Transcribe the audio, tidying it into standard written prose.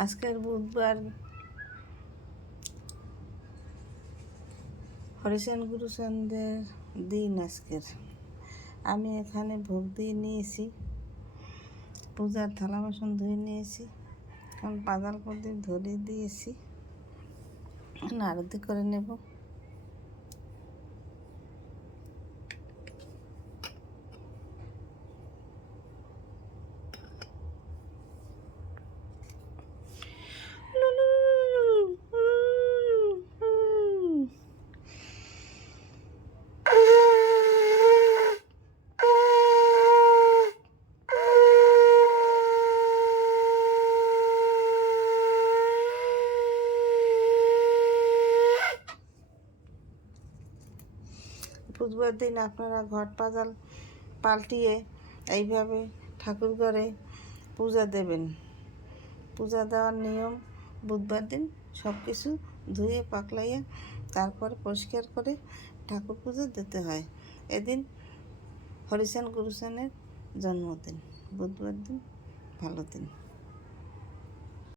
আজকের বুধবার হরিসেন গুরুসেনদের দিন। আজকের আমি এখানে ভোগ দিয়ে নিয়েছি, পূজার থালা বাসন ধুয়ে নিয়েছি, এখন পাতাল প্রদীপ ধরিয়ে দিয়েছি, আরতি করে নেব। বুধবার দিন আপনারা ঘট পাতাল পাল্টিয়ে এইভাবে ঠাকুর ঘরে পূজা দেবেন। পূজা দেওয়ার নিয়ম, বুধবার দিন সব কিছু ধুয়ে পাকলাইয়া তারপরে পরিষ্কার করে ঠাকুর পুজো দিতে হয়। এদিন হরিসেন গুরুসেনের জন্মদিন, বুধবার দিন ভালো দিন।